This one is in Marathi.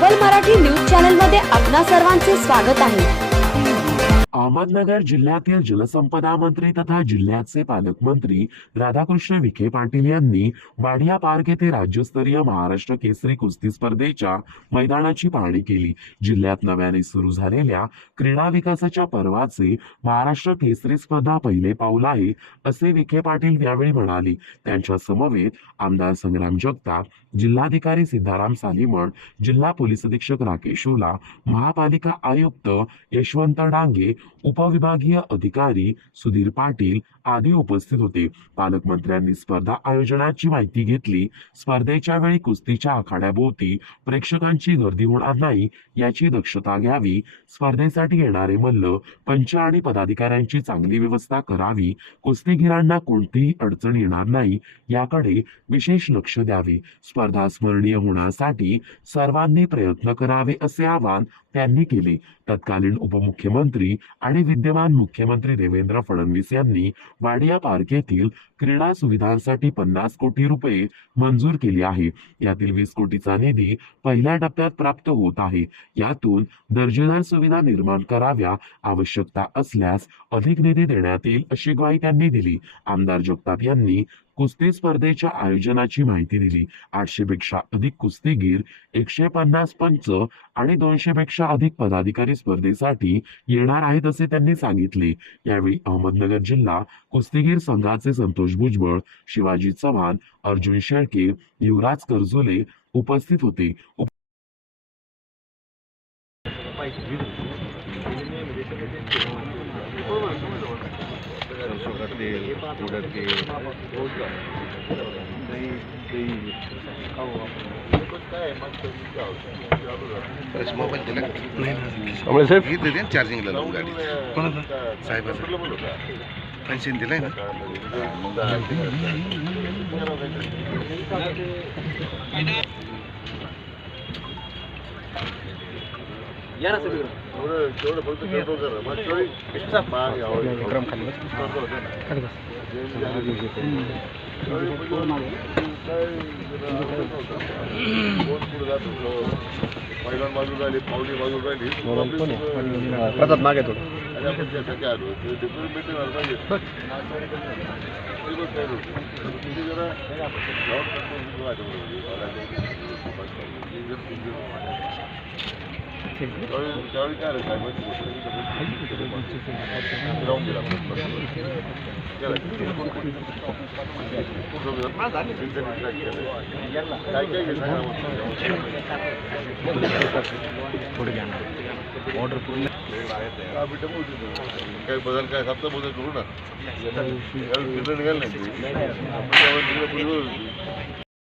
ग्लोबल मराठी न्यूज चॅनल मध्ये आपणा सर्वांचे स्वागत आहे। अहमदनगर जिल्ह्यातील जलसंपदा मंत्री तथा जिल्ह्याचे पालकमंत्री राधाकृष्ण विखे पाटील यांनी वाडिया पार्क येथे राज्यस्तरीय महाराष्ट्र केसरी कुस्ती स्पर्धेच्या मैदानाची पाहणी केली। जिल्ह्यात नव्याने सुरू झालेल्या क्रीडा विकासाच्या पर्वाचे महाराष्ट्र केसरी स्पर्धा पहिले पाऊल आहे, असे विखे पाटील यावेळी म्हणाले। त्यांच्या समवेत आमदार संग्राम जगताप, जिल्हाधिकारी सिद्धाराम सालीमन, जिल्हा पोलीस अधीक्षक राकेश ओला, महापालिका आयुक्त यशवंत डांगे, उपविभागीय अधिकारी सुधीर पाटील आदी उपस्थित होते। पालकमंत्र्यांनी स्पर्धा आयोजनाची माहिती घेतली। स्पर्धेच्या वेळी कुस्तीच्या आखाड्याभोवती प्रेक्षकांची गर्दी होणार नाही याची दक्षता घ्यावी। स्पर्धेसाठी येणारे मल्ल, पंच आणि पदाधिकाऱ्यांची चांगली व्यवस्था करावी। कुस्तीगीरांना कोणतीही अडचण येणार नाही याकडे विशेष लक्ष द्यावे। स्पर्धा स्मरणीय होण्यासाठी सर्वांनी प्रयत्न करावे असे आवाहन त्यांनी केले। तत्कालीन उपमुख्यमंत्री आणि विद्यमान मुख्यमंत्री देवेंद्र फडणवीस यांनी वाडिया पार्क येथील क्रीडा सुविधांसाठी 50 कोटी रुपये मंजूर केले आहे। यातील 20 कोटीचा निधी पहिल्या टप्प्यात प्राप्त होत आहे। यातून दर्जेदार सुविधा निर्माण कराव्या, आवश्यकता असल्यास अधिक निधी देण्यात येईल अशी ग्वाही त्यांनी दिली। आमदार जगताप यांनी कुस्ती स्पर्धेच्या आयोजनाची माहिती दिली। 800 पेक्षा अधिक कुस्तीगीर, 150 पंच आणि 200 पेक्षा अधिक पदाधिकारी स्पर्धेसाठी येणार आहेत असे त्यांनी सांगितले। यावेळी अहमदनगर जिल्हा कुस्तीगीर संघाचे संतोष भुजबळ, शिवाजी चव्हाण, अर्जुन शेळके, युवराज करजुले उपस्थित होते। मोबाईल दिला नाही साहेब इथे दे चार्जिंगला लावून गाडी कोणाचा साहेबाचा पेन्शन दिलाय ना या ना सगळं तेवढं फक्त कंट्रोल करा विक्रम खाली बस पैलवान बाजू राहिली, पावली बाजू राहिली, प्रसाद मागे थोडं त्यावेळी काय रे साहेब राहून गेला ऑर्डर पूर्ण काही बदल काय सप्ताह बदल करू ना निघाल नाही